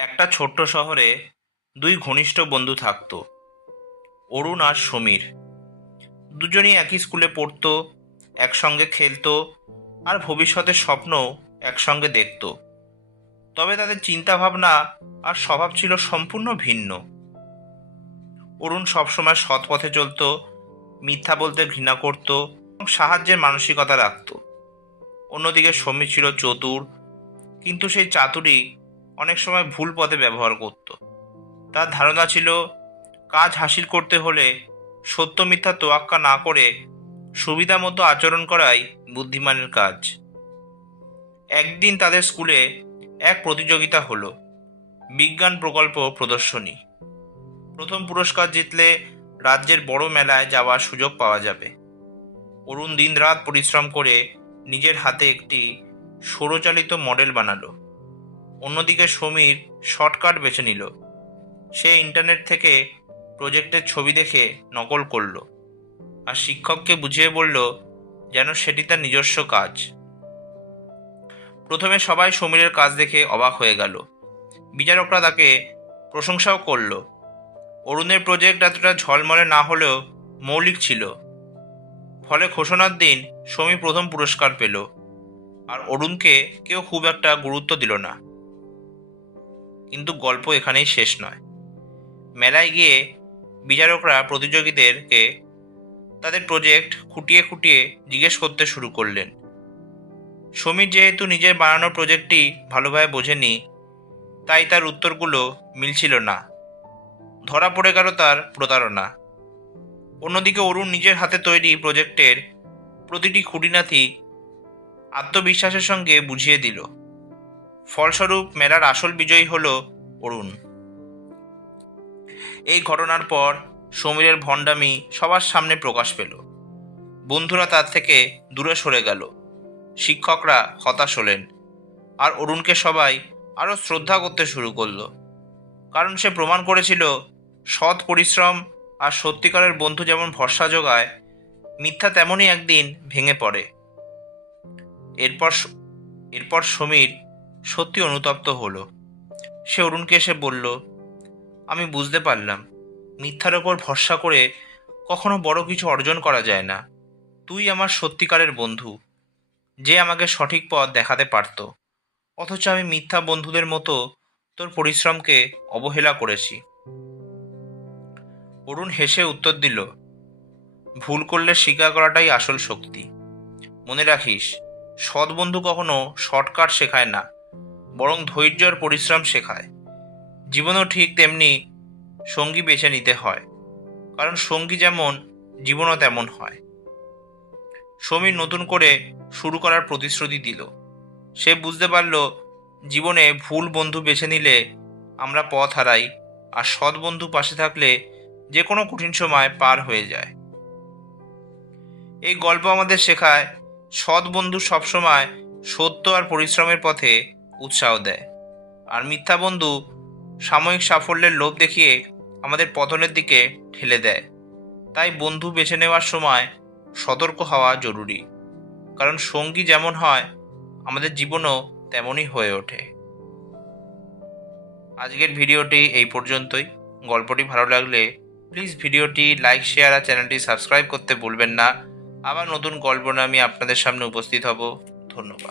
একটা ছোট্ট শহরে দুই ঘনিষ্ঠ বন্ধু থাকতো, অরুণ আর সমীর। দুজনই একই স্কুলে পড়তো, একসঙ্গে খেলতো আর ভবিষ্যতের স্বপ্নও একসঙ্গে দেখতো। তবে তাদের চিন্তাভাবনা আর স্বভাব ছিল সম্পূর্ণ ভিন্ন। অরুণ সবসময় সৎ পথে চলতো, মিথ্যা বলতে ঘৃণা করত এবং সাহায্যের মানসিকতা রাখত। অন্যদিকে সমীর ছিল চতুর, কিন্তু সেই চাতুরি অনেক সময় ভুল পথে ব্যবহার করত। তার ধারণা ছিল কাজ হাসিল করতে হলে সত্য মিথ্যা তোয়াক্কা না করে সুবিধা মতো আচরণ করাই বুদ্ধিমানের কাজ। একদিন তাদের স্কুলে এক প্রতিযোগিতা হলো, বিজ্ঞান প্রকল্প প্রদর্শনী। প্রথম পুরস্কার জিতলে রাজ্যের বড় মেলায় যাওয়ার সুযোগ পাওয়া যাবে। অরুণ দিনরাত পরিশ্রম করে নিজের হাতে একটি সৌরচালিত মডেল বানালো। অন্যদিকে সমীর শর্টকাট বেছে নিল। সে ইন্টারনেট থেকে প্রজেক্টের ছবি দেখে নকল করল আর শিক্ষককে বুঝিয়ে বলল যেন সেটি তার নিজস্ব কাজ। প্রথমে সবাই সমীরের কাজ দেখে অবাক হয়ে গেল। বিচারকরা তাকে প্রশংসাও করল। অরুণের প্রজেক্ট এতটা ঝলমলে না হলেও মৌলিক ছিল। ফলে ঘোষণার দিন সমীর প্রথম পুরস্কার পেল, আর অরুণকে কেউ খুব একটা গুরুত্ব দিল না। কিন্তু গল্প এখানেই শেষ নয়। মেলায় গিয়ে বিচারকরা প্রতিযোগীদেরকে তাদের প্রজেক্ট খুঁটিয়ে খুঁটিয়ে জিজ্ঞেস করতে শুরু করলেন। সমীর যেহেতু নিজের বানানো প্রজেক্টটি ভালোভাবে বোঝেনি, তাই তার উত্তরগুলো মিলছিল না। ধরা পড়ে গেল তার প্রতারণা। অন্যদিকে অরুণ নিজের হাতে তৈরি প্রজেক্টের প্রতিটি খুঁটিনাটি আত্মবিশ্বাসের সঙ্গে বুঝিয়ে দিল। ফলস্বরূপ মেলার আসল বিজয়ী হল অরুণ। এই ঘটনার পর সমীরের ভণ্ডামি সবার সামনে প্রকাশ পেল। বন্ধুরা তার থেকে দূরে সরে গেল, শিক্ষকরা হতাশ হলেন, আর অরুণকে সবাই আরও শ্রদ্ধা করতে শুরু করলো। কারণ সে প্রমাণ করেছিল সৎ পরিশ্রম আর সত্যিকারের বন্ধু যেমন ভরসা যোগায়, মিথ্যা তেমনই একদিন ভেঙে পড়ে। এরপর সমীর সত্যি অনুতপ্ত হলো। সে অরুণকে এসে বলল, আমি বুঝতে পারলাম মিথ্যার ওপর ভরসা করে কখনো বড় কিছু অর্জন করা যায় না। তুই আমার সত্যিকারের বন্ধু, যে আমাকে সঠিক পথ দেখাতে পারত। অথচ আমি মিথ্যা বন্ধুদের মতো তোর পরিশ্রমকে অবহেলা করেছি। অরুণ হেসে উত্তর দিল, ভুল করলে স্বীকার করাটাই আসল শক্তি। মনে রাখিস, সৎ বন্ধু কখনো শর্টকাট শেখায় না, বরং ধৈর্য আর পরিশ্রম শেখায়। জীবনও ঠিক তেমনি সঙ্গী বেছে নিতে হয়, কারণ সঙ্গী যেমন জীবনও তেমন হয়। সমীর নতুন করে শুরু করার প্রতিশ্রুতি দিল। সে বুঝতে পারল জীবনে ভুল বন্ধু বেছে নিলে আমরা পথ হারাই, আর সৎ বন্ধু পাশে থাকলে যে কোনো কঠিন সময় পার হয়ে যায়। এই গল্প আমাদের শেখায় সৎ বন্ধু সবসময় সত্য আর পরিশ্রমের পথে উৎসাহ দেয়, আর মিথ্যা বন্ধু সাময়িক সাফল্যের লোভ দেখিয়ে আমাদের পতনের দিকে ঠেলে দেয়। তাই বন্ধু বেছে নেওয়ার সময় সতর্ক হওয়া জরুরি, কারণ সঙ্গী যেমন হয় আমাদের জীবনও তেমনই হয়ে ওঠে। আজকের ভিডিওটি এই পর্যন্তই। গল্পটি ভালো লাগলে প্লিজ ভিডিওটি লাইক, শেয়ার আর চ্যানেলটি সাবস্ক্রাইব করতে ভুলবেন না। আবার নতুন গল্প নিয়ে আমি আপনাদের সামনে উপস্থিত হব। ধন্যবাদ।